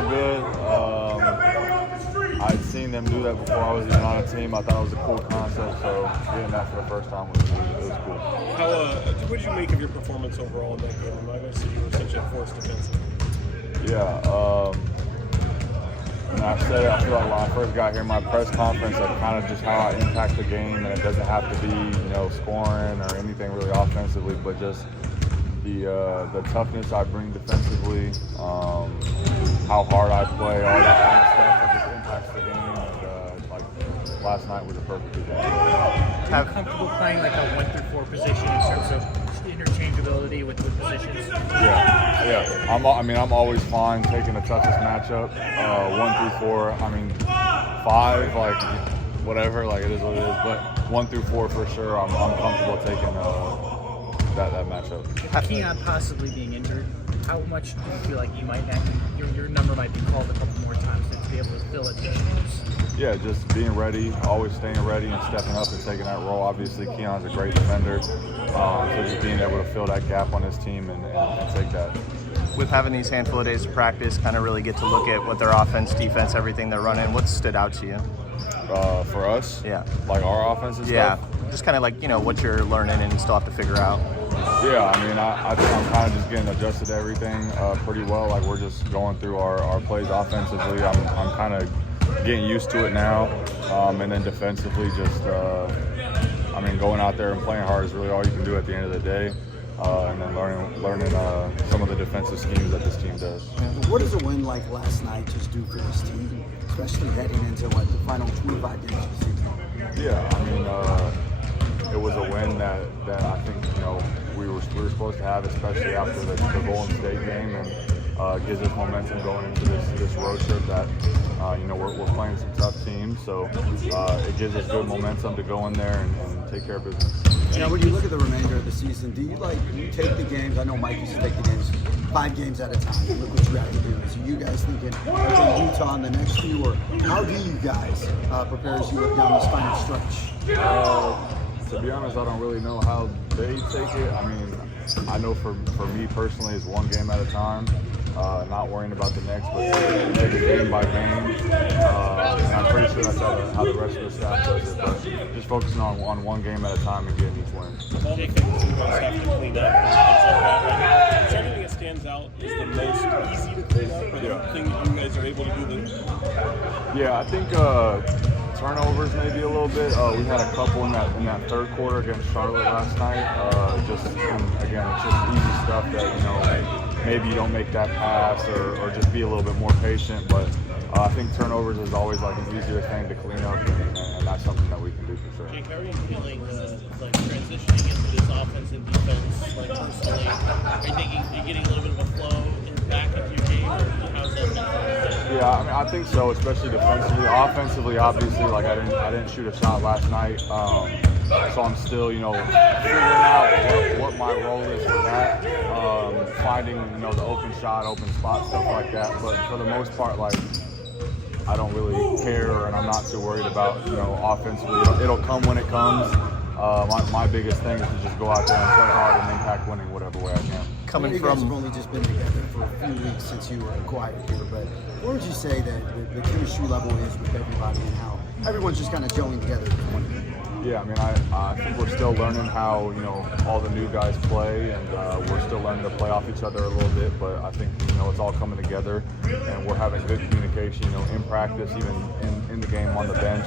felt good. I'd seen them do that before I was even on a team. I thought it was a cool concept, so getting that for the first time was cool. What did you make of your performance overall in that game? I'm not going to say you were such a force defensive. Yeah, and I said it, I feel like when I first got here in my press conference, that's kind of just how I impact the game, and it doesn't have to be, scoring or anything really offensively, but just the toughness I bring defensively, how hard I play, all that kind of stuff, it just impacts the game. And last night was a perfect example. Are you comfortable playing like a 1 through 4 position in terms of interchangeability with positions? Yeah. I'm always fine taking the toughest matchup. 1 through 4. 5, whatever, it is what it is. But 1 through 4 for sure. I'm comfortable taking that matchup. With Keon possibly being injured, how much do you feel like you might have your number might be called a couple more times to be able to fill it? Yeah, just being ready, always staying ready and stepping up and taking that role. Obviously, Keon's a great defender, so just being able to fill that gap on his team and take that. With having these handful of days of practice, kind of really get to look at what their offense, defense, everything they're running, what stood out to you? For us? Yeah. Like our offense and stuff? Yeah, just kind of what you're learning and still have to figure out. Yeah, I think I'm kind of just getting adjusted to everything pretty well. We're just going through our plays offensively. I'm kind of getting used to it now, and then defensively, just going out there and playing hard is really all you can do at the end of the day, and then learning some of the defensive schemes that this team does. What does a win like last night just do for this team, especially heading into the final 25 games of the season? Yeah, it was a win that I think we were supposed to have, especially after the Golden State game, and gives us momentum going into this road trip that we're playing some tough teams, so it gives us good momentum to go in there and take care of business. Now, when you look at the remainder of the season, do you take the games? I know Mike used to take the games 5 games at a time. Look what you have to do. So you guys thinking, okay, Utah in the next few, or how do you guys prepare as you look down this final stretch? To be honest, I don't really know how they take it. I know for me personally, it's 1 game at a time. Not worrying about the next, but take it game by game. And I'm pretty sure that's how the rest of the staff does it. But just focusing on 1 game at a time and getting each win. Of all the things you guys have to clean up, is there anything that stands out as the most easy to clean up, or the thing that you guys are able to do? Yeah, I think turnovers maybe a little bit. We had a couple in that third quarter against Charlotte last night. It's just easy stuff that maybe you don't make that pass or just be a little bit more patient. But I think turnovers is always an easier thing to clean up, and that's something that we can do for sure. Jake, how are you feeling transitioning into this offensive defense? Personally, are you thinking you're getting a little bit of a flow back into your game, or how's that been? Yeah, I think so, especially defensively. Offensively, obviously, I didn't shoot a shot last night, so I'm still, figuring out what my role is for that. Finding, the open shot, open spot, stuff like that. But for the most part, I don't really care, and I'm not too worried about, offensively. It'll come when it comes. My biggest thing is to just go out there and play hard and impact winning whatever way I can. You guys have only just been together for a few weeks since you were acquired here, but what would you say that the chemistry level is with everybody and how everyone's just kind of gelling together? Yeah, I think we're still learning how, all the new guys play, and we're still learning to play off each other a little bit, but I think, it's all coming together, and we're having good communication, in practice, even in the game on the bench,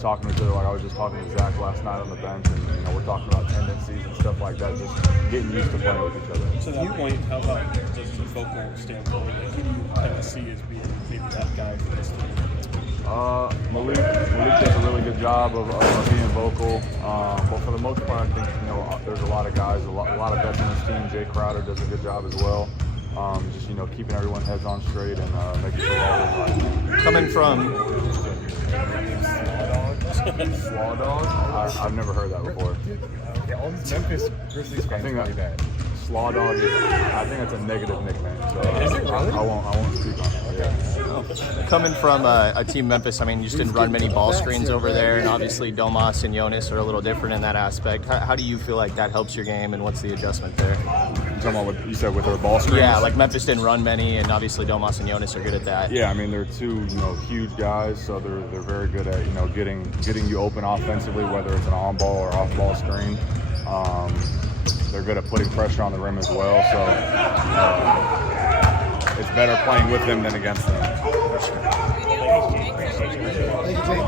talking to each other. I was just talking to Zach last night on the bench, and we're talking about tendencies and stuff like that, just getting used to playing with each other. To that point, how about just a vocal standpoint? Who do you kind of see as being maybe that guy for this team? Malik does a really good job of being vocal, but for the most part, I think there's a lot of guys, a lot of vets on this team. Jay Crowder does a good job as well. Just keeping everyone's heads on straight and making sure all is right. Coming from Slaw Dog? I've never heard that before. All these Memphis Grizzlies fans really bad. Slaw Dog I think that's a negative nickname, so I won't speak on it. Yeah. Coming from a team Memphis, you just didn't run many ball screens over there, and obviously Domas and Jonas are a little different in that aspect. How do you feel like that helps your game, and what's the adjustment there? talking about what you said with their ball screens? Yeah, like Memphis didn't run many, and obviously Domas and Jonas are good at that. Yeah, I mean they're two huge guys, so they're very good at getting you open offensively, whether it's an on ball or off ball screen. They're good at putting pressure on the rim as well, so it's better playing with them than against them. Thank you, Jake.